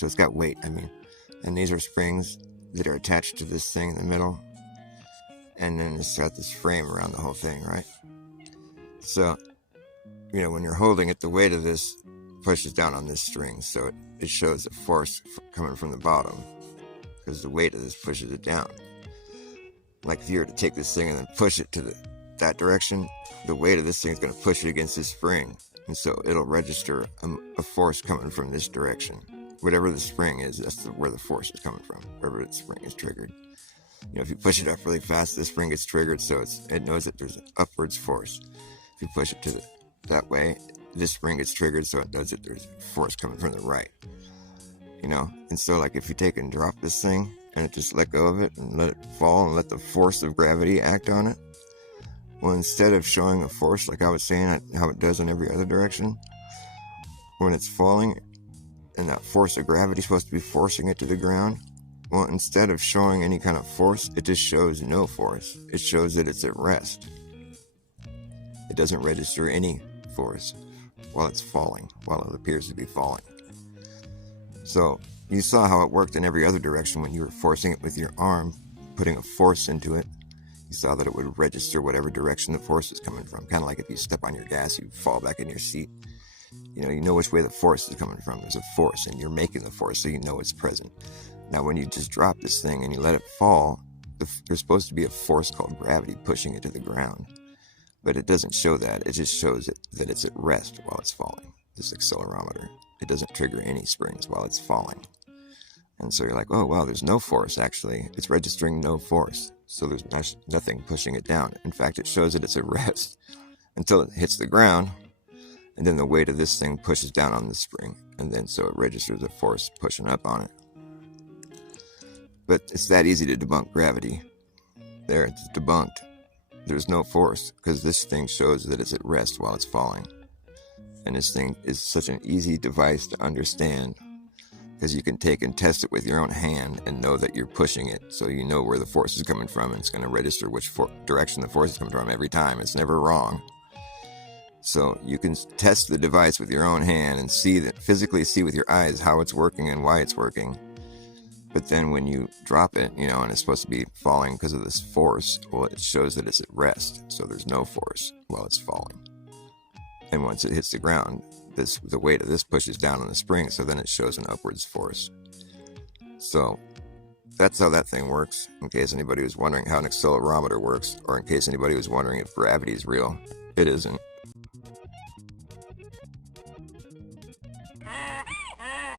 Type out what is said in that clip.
So it's got weight, I mean. And these are springs that are attached to this thing in the middle. And then it's got this frame around the whole thing, right? So, you know, when you're holding it, the weight of this pushes down on this string. So it shows a force coming from the bottom, because the weight of this pushes it down. Like if you were to take this thing and then push it to that direction, the weight of this thing is going to push it against this spring. And so it'll register a force coming from this direction. Whatever the spring is, that's where the force is coming from, wherever the spring is triggered. You know, if you push it up really fast, the spring gets triggered, so it knows that there's an upwards force. If you push it to that way, this spring gets triggered, so it knows that there's force coming from the right. You know, and so like if you take and drop this thing and it just let go of it and let it fall and let the force of gravity act on it, well, instead of showing a force like I was saying how it does in every other direction, when it's falling and that force of gravity is supposed to be forcing it to the ground, well, instead of showing any kind of force, it just shows no force. It shows that it's at rest. It doesn't register any force while it's falling, while it appears to be falling. So you saw how it worked in every other direction when you were forcing it with your arm, putting a force into it. You saw that it would register whatever direction the force is coming from. Kind of like if you step on your gas, you fall back in your seat. You know which way the force is coming from. There's a force, and you're making the force, so you know it's present. Now, when you just drop this thing and you let it fall, there's supposed to be a force called gravity pushing it to the ground. But it doesn't show that. It just shows that it's at rest while it's falling, this accelerometer. It doesn't trigger any springs while it's falling. And so you're like, oh, wow, there's no force, actually. It's registering no force. So there's nothing pushing it down. In fact, it shows that it's at rest until it hits the ground. And then the weight of this thing pushes down on the spring. And then so it registers a force pushing up on it. But it's that easy to debunk gravity. There, it's debunked. There's no force, because this thing shows that it's at rest while it's falling. And this thing is such an easy device to understand, because you can take and test it with your own hand and know that you're pushing it, so you know where the force is coming from, and it's going to register which direction the force is coming from every time. It's never wrong. So you can test the device with your own hand and physically see with your eyes how it's working and why it's working. But then when you drop it, and it's supposed to be falling because of this force, well, it shows that it's at rest. So there's no force while it's falling. And once it hits the ground, the weight of this pushes down on the spring, so then it shows an upwards force. So that's how that thing works, in case anybody was wondering how an accelerometer works, or in case anybody was wondering if gravity is real. It isn't.